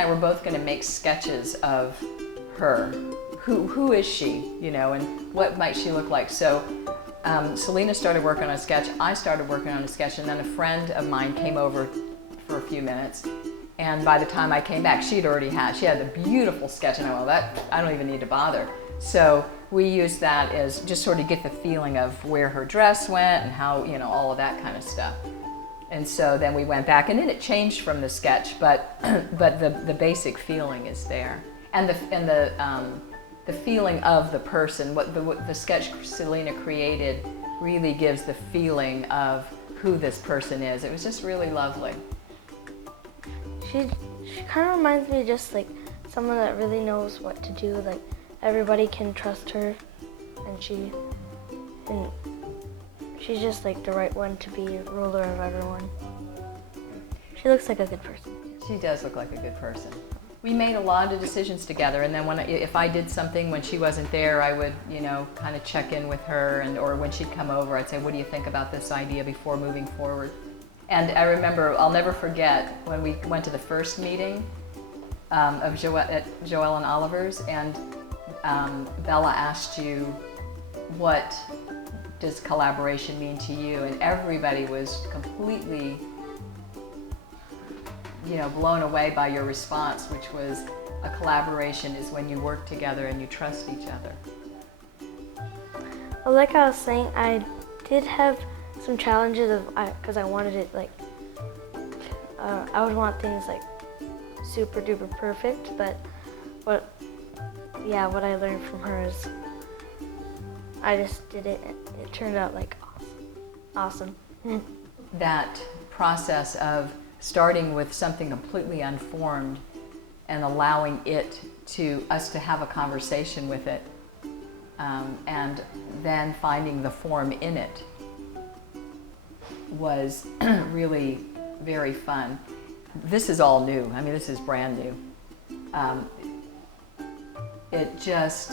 and I were both going to make sketches of her. Who is she, you know, and what might she look like? So Celina started working on a sketch, I started working on a sketch, and then a friend of mine came over for a few minutes. And by the time I came back, she had a beautiful sketch, and I don't even need to bother. So we used that as just sort of get the feeling of where her dress went and how, you know, all of that kind of stuff. And so then we went back, and then it changed from the sketch, but the basic feeling is there, and the feeling of the person. What the sketch Celina created really gives the feeling of who this person is. It was just really lovely. She kind of reminds me of just like someone that really knows what to do. Like everybody can trust her, and she's just like the right one to be ruler of everyone. She looks like a good person. She does look like a good person. We made a lot of decisions together, and then if I did something when she wasn't there, I would, you know, kind of check in with her, or when she'd come over, I'd say, what do you think about this idea before moving forward? And I remember, I'll never forget, when we went to the first meeting at Joelle and Oliver's, and Bella asked you, what does collaboration mean to you? And everybody was completely, you know, blown away by your response, which was a collaboration is when you work together and you trust each other. Well, like I was saying, I did have some challenges because I wanted it like, I would want things like super duper perfect, but what I learned from her is I just did it and it turned out like awesome. That process of starting with something completely unformed and allowing us to have a conversation with it, and then finding the form in it was really very fun. This is all new. I mean, this is brand new. It just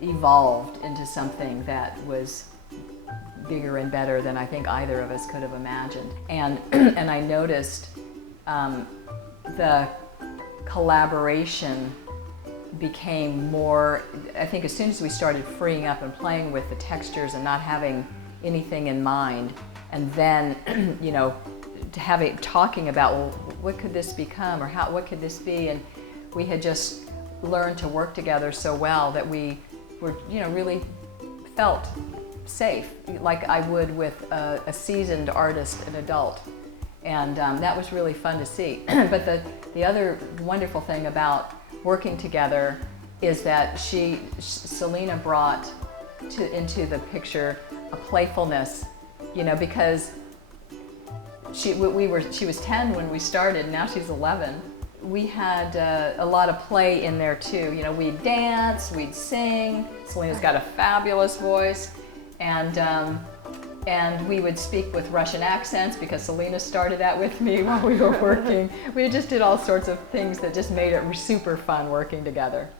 evolved into something that was bigger and better than I think either of us could have imagined. And I noticed the collaboration became more, I think as soon as we started freeing up and playing with the textures and not having anything in mind, and then, you know, talking about, well, what could this become, or what could this be? And we had just learned to work together so well that we were, you know, really felt safe, like I would with a seasoned artist, an adult. And that was really fun to see. But the other wonderful thing about working together is that Celina brought into the picture a playfulness, you know, because she was 10 when we started, now she's 11. We had a lot of play in there too. You know, we'd dance, we'd sing. Celina's got a fabulous voice, and we would speak with Russian accents because Celina started that with me while we were working. We just did all sorts of things that just made it super fun working together.